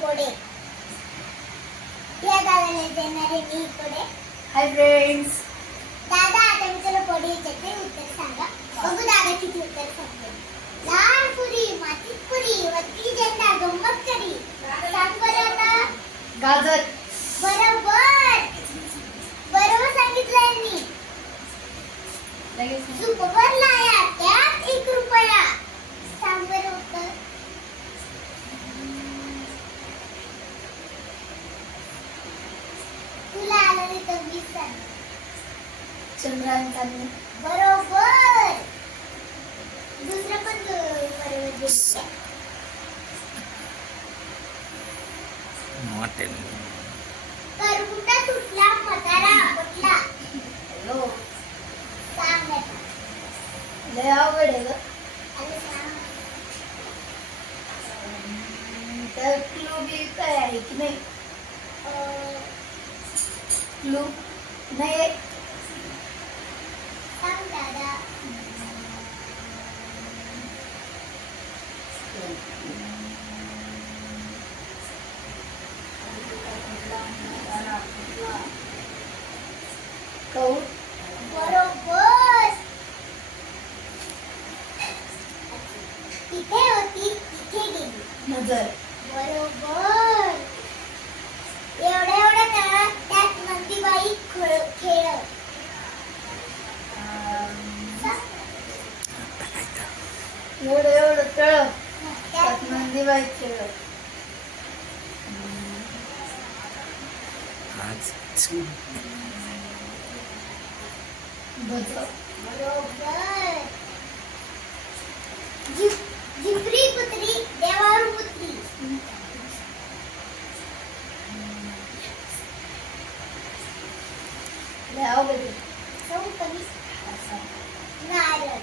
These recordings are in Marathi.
कोडे या दादाने देणारे मी कोडे। Hi friends. दादा आता मी तुला कोडे विचारते, उत्तर सांगा। बघू दादा किती उत्तर सांगते। लाल पुरी मातीत पुरी वरती झेंडा गंमत करी, सांग बरं आता। गाजर। बरोबर बरोबर सांगितलंय मी। सुपर लाया त्यात 1 रुपया, सांग बरं उत्तर। तुला आलं नाही तर 20 सांग। चंद्रायन चांदणी। बरोबर दुसरं पण बरोबर दिसतंय। करबुटा तुटला म्हातारा पटला, हॅलो सांग आता। लय अवघड आहे ग। अरे सांग। तर क्लू बी काय आहे की नाही? क्लू नाही सांग दादा। कौर। बरोबर तिथे होती तिथे गेली, नजर। बरोबर एवढ्या एवढ्या काळात त्यात नंदीबाई खेळ, एवढं एवढं तळ त्यात नंदीबाई खेळ। बरोबर झिपरी पुत्री देवारू पुत्री, लय अवघड आहे। चौकणी नारळ।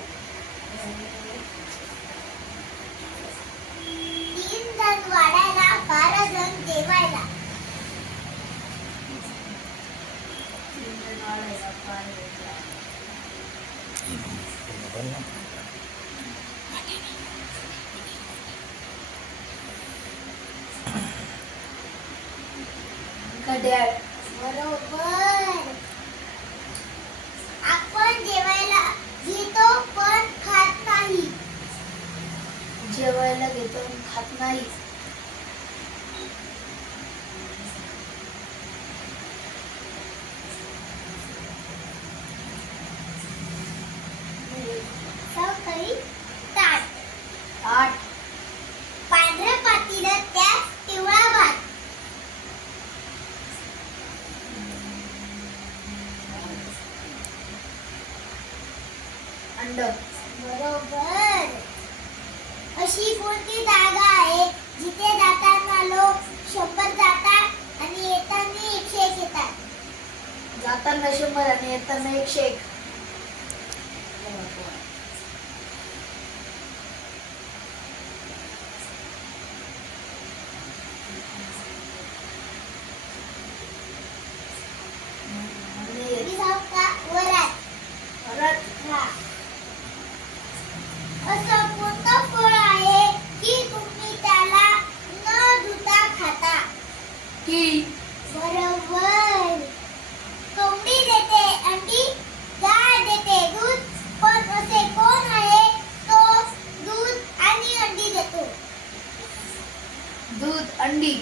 3 जण वाढायला 12 जण जेवायला, घड्याळ। बरोबर आपण जेवायला घेतो पण खात नाही, जेवायला घेतो खात नाही। चौकडी ताट। ताट। पांढऱ्या पातीला त्यात पिवळा भात, अंड। बरोबर अशी कोणती जागा आहे जिथे जाताना लोक 100 जातात आणि येताना 101 येतात? जाताना 100 आणि येताना 101। वरात। हा असं कोणतं फळ आहे की तुम्ही त्याला न धुता खाता? केळी। बरोबर कोंबडी देते अंडी, गाय देते दूध, पण असे कोण आहे तो दूध आणि अंडी देतो? दूध अंडी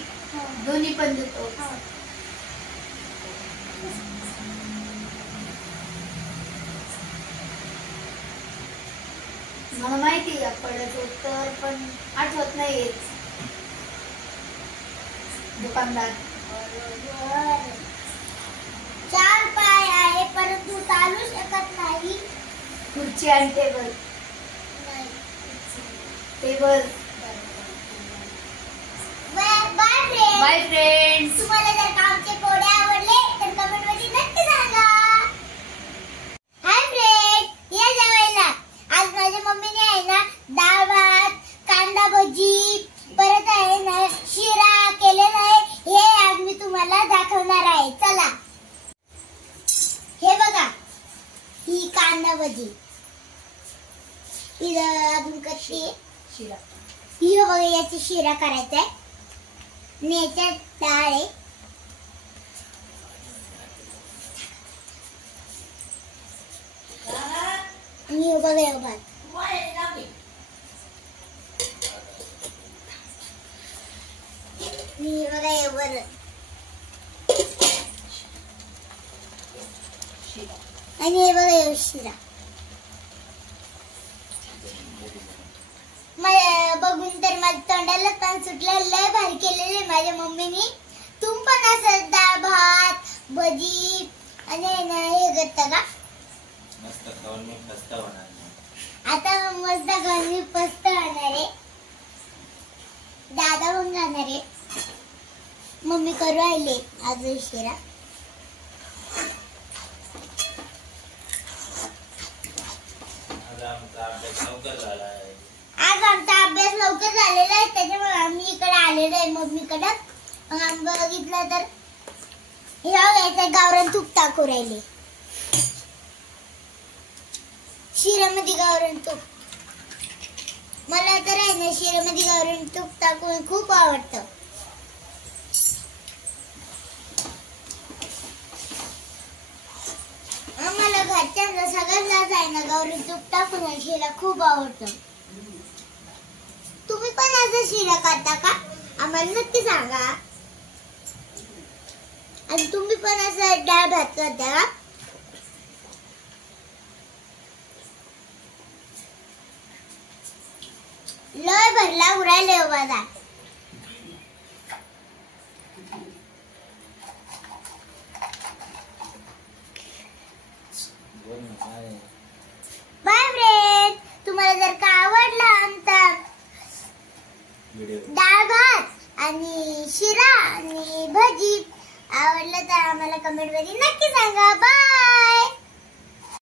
दोन्ही पण देतो। मला माहिती आहे पडायचं उत्तर पण आठवत नाही। दुकानदार। बरोबर 4 पाय आहे परंतु चालू शकत नाही, खुर्ची आणि टेबल। नाही टेबल। Bye friends. तुम्हाला जर का आमचे कोडे आवडले तर कमेंट मध्ये नक्की सांगा। हाय फ्रेंड्स, या जेवायला। आज माझ्या मम्मीने आहे ना डाळ भात, कांदा भजी, परत आहे ना शिरा केलेला आहे। हे आज मी तुम्हाला दाखवणार आहे, चला। हे बघा ही कांदा भजी, इथं अजून कशी शिरा। ही बघा याची शिरा करायचा आहे। आणि याच्यात डाळ आहे. आणि हे बघा हे भात. आणि हे बघा हे वरण. आणि हे बघा हे शिरा. मला बघून तर माझ्या तोंडाला पाणी सुटलं. लय भारी केलेले माझ्या मम्मीनी. तुम्ही पण असं डाळ भात भजी आणि हे करता का? मस्त खाऊन मी फस्त होणार. आता मस्त खाऊन मी फस्त होणार आहे. दादा पण खाणार आहे. मम्मी करू राहिले आज शिरा. आज आमचा अभ्यास लवकर झाला आहे. आज आमचा अभ्यास लवकर झालेला आहे त्याच्यामुळे आम्ही इकडे आलेलो आहे मम्मीकडं. मग आम्ही बघितलं तर हे याचं गावरान तूप टाकू राहिले. शिऱ्यामध्ये गावरान तूप. मला तर आहे ना शिऱ्यामध्ये गावरान तूप टाकून खूप आवडतं. आम्हाला घरच्यांना सगळ्यांनाच आहे ना गावरान तूप टाकून शिरा खूप आवडतं. तुम्ही पण असं शिरा करता का? आम्हाला नक्की सांगा. आणि तुम्ही पण असं डाळ भात करता का? लय भरला उरायले हो बाबा. Bye friend. तुम्हाला जर का आवडला आमचा डाळ भात आणि शिरा आणि भजी आवडलं तर आम्हाला कमेंट मध्ये नक्की सांगा. बाय.